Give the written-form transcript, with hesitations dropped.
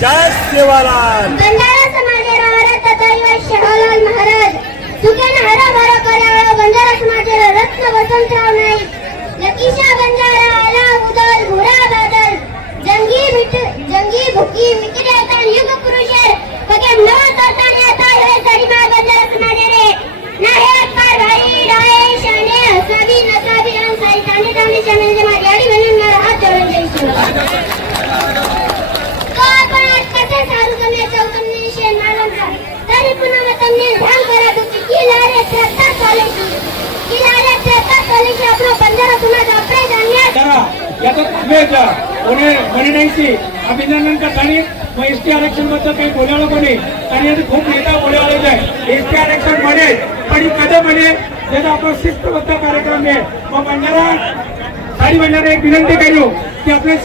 जय सेवालाल। बंजारा समाजाला तथैव शेवालाल महाराज सुखेन हरभर करावं बंजारा समाजाला रत्न वसंतराव नाईक लकीशा बंजारा आला उदल घोडा बादल जंगी भुकी मित्र तान युग पुरुषर पगे नव तताने आता है सरीमा बंजारा समाजारे नाहे पार भाई डाए शाने हसाबी नसाबी अन साई ताने ताने शाने जमा याडी बनून मारा हात जोडून जयसू तरी पुन्हा તમને ધ્યાન કરાવું કે કિલારે ટ્રેક્ટર ચાલે છે આપણો બંજારા સમાજ આપણે જાણ્યા याचा थांबायचा कोणी म्हणे नाही अभिनंदन करताना मग एसटी आरक्षण बद्दल काही बोलायला कोणी आणि आता खूप नेता बोलायला जाय एसटी आरक्षण बने पण कधी बने त्याचा आपण शिस्तबद्ध कार्यक्रम आहे मग बंजारा साडी बंजारा एक विनंती करू की आपले